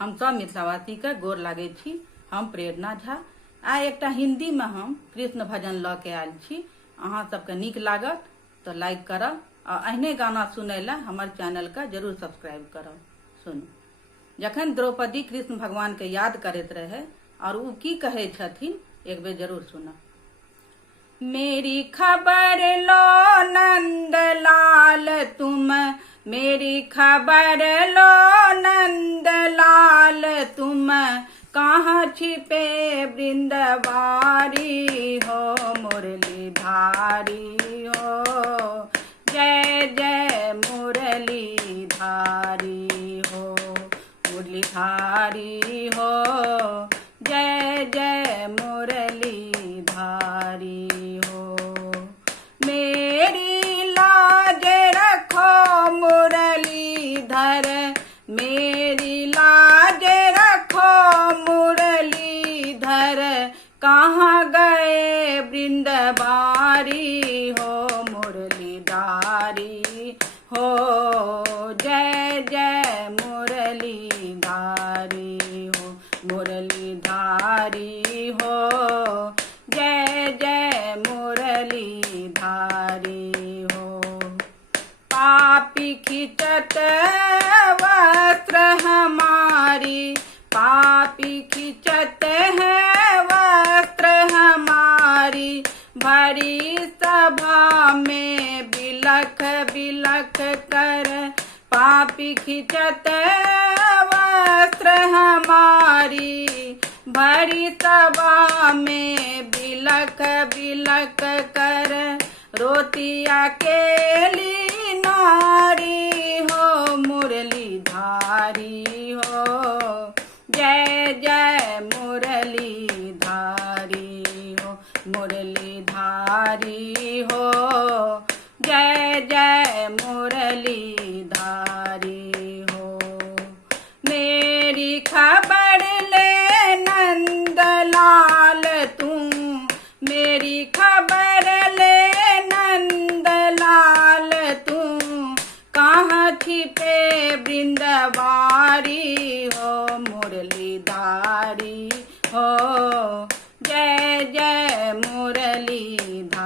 हम सब मिथिलावासी के गोर लागे छी। हम प्रेरणा झा आ एक हिंदी में हम कृष्ण भजन ल के आयल छी। अहाँ सबके नीक लागत तो लाइक करब और अहने गाना सुनै ला हमर चैनल के जरूर सब्सक्राइब करब। सुनू, जखन द्रौपदी कृष्ण भगवान के याद करते रहे और उ की कहे छथिन एक बेर जरूर सुना। मेरी खबर लो नंदलाल तुम, मेरी खबर लो नंदलाल तुम, कहाँ छिपे वृंदवारी हो मुरलीधारी हो। जय जय मुरलीधारी हो, मुरलीधारी हो, जय जय मुरलीधारी हो। मेरी लाज रखो मुरलीधर, मेरी लाज रखो मुरलीधर, कहाँ गए वृंदवारी हो मुरलीधारी हो। जय जय मुरलीधारी हो, मुरलीधारी हो, जय जय मुरलीधारी हो। पापी खिंचत वस्त्र हमारी, पापी खिंचत है वस्त्र हमारी, भरी सभा में बिलख बिलख कर, पापी खिंचत वस्त्र हमारी, भरी सभा में बिलख बिलख कर, रोती अकेली नारी हो मुरलीधारी हो। जय जय मुरलीधारी हो, मुरलीधारी हो, जय जय मुरलीधारी हो। मेरी खबर ले नंदलाल तुम, मेरी खबर ले नंदलाल तुम, कहाँ छिपे वृंदवारी हो मुरलीधारी हो। जय जय मुरलीधारी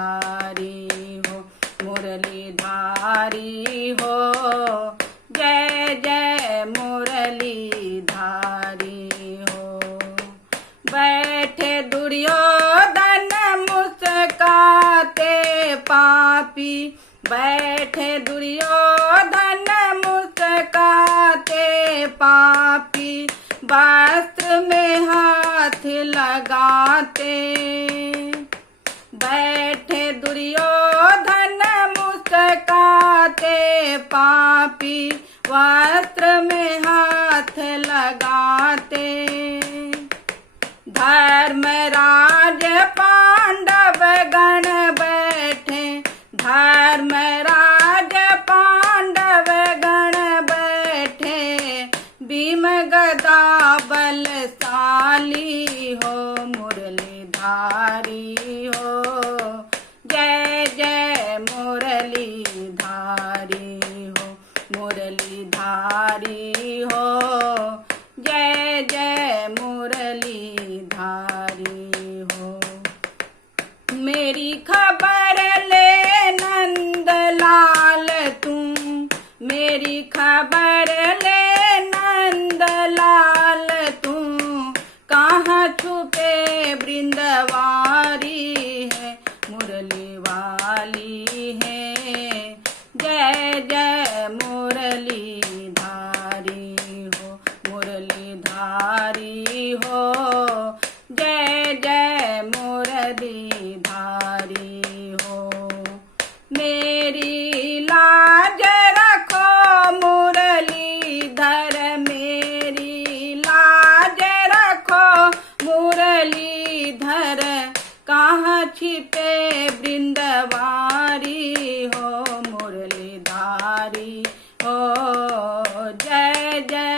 हो, मुरलीधारी हो, जय जय मुरलीधारी हो। बैठे दुर्योधन मुस्काते पापी, बैठे दुर्योधन मुस्काते पापी, वस्त्र में हाथ लगाते। बैठे दुर्योधन मुस्काते पापी, वस्त्र में हाथ लगाते। धर्मराज पांडव गण बैठे, धर्मराज पांडव गण बैठे, भीम गदा बलशाली हो मुरलीधारी हो। जय जय मुरलीधारी हो, मुरलीधारी हो, जय जय मुरलीधारी हो। मेरी खबर ले नंदलाल तुम, मेरी खबर ले नंदलाल तुम, कहाँ छुपे वृंदवारी है मुरली वाली है। जय जय मुरलीधारी हो, मुरलीधारी हो, जय जय मुरलीधारी हो। मेरी लाज रखो मुरलीधर, मेरी लाज रखो मुरलीधर, कहाँ छिपे वृंदवारी हो मुरलीधारी हो। जय जय